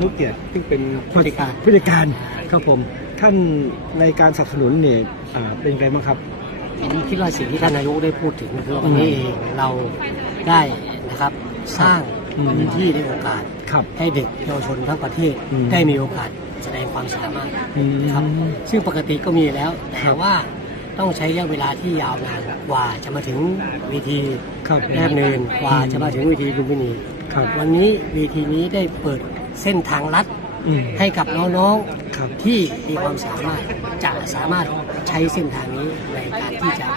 นุเกียรติซึ่งเป็นผู้จัดการผู้จัดการครับผมท่านในการสนับสนุนเนี่ยอ่าเป็นไงบ้างครับ ผมคิดว่าสิ่งที่ท่านนายกได้พูดถึงคือว่าวันนี้เองเราได้นะครับสร้างอืมพื้นที่ในโอกาส ครับ ให้เด็กเยาวชนทั้งประเทศอืม ได้มีโอกาสแสดงความสามารถอืม นะครับซึ่งปกติก็มีแล้วแต่ว่าต้องใช้ระยะเวลาที่ยาวนานกว่าจะมาถึงเวทีครับแนบเนินกว่าจะมาถึงเวทีลุมพินี ครับ วันนี้เวทีนี้ได้เปิด เส้นทางลัดอืม ให้กับน้องครับ ๆที่มีความสามารถจะสามารถใช้เส้นทางนี้ในการที่จะ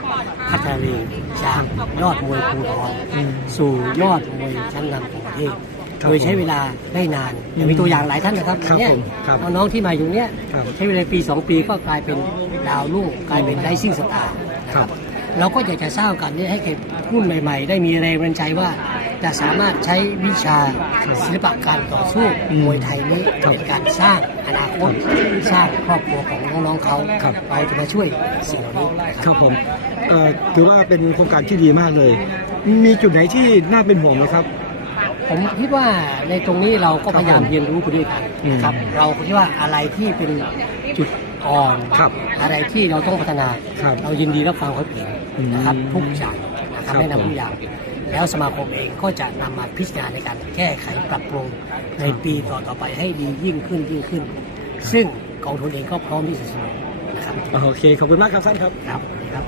พัฒนาตัวเองจากยอดมวยภูทรอืม สู่ยอดมวยชั้นนำของประเทศครับโดยใช้เวลาได้นานอย่างมีตัวอย่างหลายท่านนะครับครับเนี่ยผมครับน้องๆที่มาอยู่เนี้ยครับใช้เวลาปี 2 ปีก็กลายเป็นดาวรุ่งกลายเป็นไ i ซิ่งสตาร์นะคครัรับ บ เราก็อยากจะสร้างโอกาสนี้ให้แก่รุ่นใหม่ ๆ ได้มีแรงบันดาลใจว่า จะสามารถใช้วิชาศิลปะการต่อสู้อืมมวยไทยนี้ครับเป็นการสร้างอนาคตสร้างครอบครัวของน้องๆเขาครับเราจะมาช่วยสิ่งเหล่านี้นะคครับรับผมเอ่อถือว่าเป็นโครงการที่ดีมากเลย มีจุดไหนที่น่าเป็นห่วงไหมครับผมคิดว่าในตรงนี้เราก็พยายามครับผมเรียนรู้ไปด้วยกันนะครับอืมเราคิดว่าอะไรที่เป็นจุดอ่อนครับอะไรที่เราต้องพัฒนาครับเรายินดีรับฟังความเห็นนะครับอืมทุกอย่าง นะคครัรับบแนะนำผมทุกอย่าง แล้วสมาคมเองก็จะนำมาพิจารณาในการแก้ไขปรับปรุงในปีต่อๆไปให้ดียิ่งขึ้นยิ่งขึ้น ซึ่งกองทุนเองก็พร้อมที่จะสนับสนุนนะครับโอเค ขอบคุณมากครับท่านครับครับสวัสดีครับ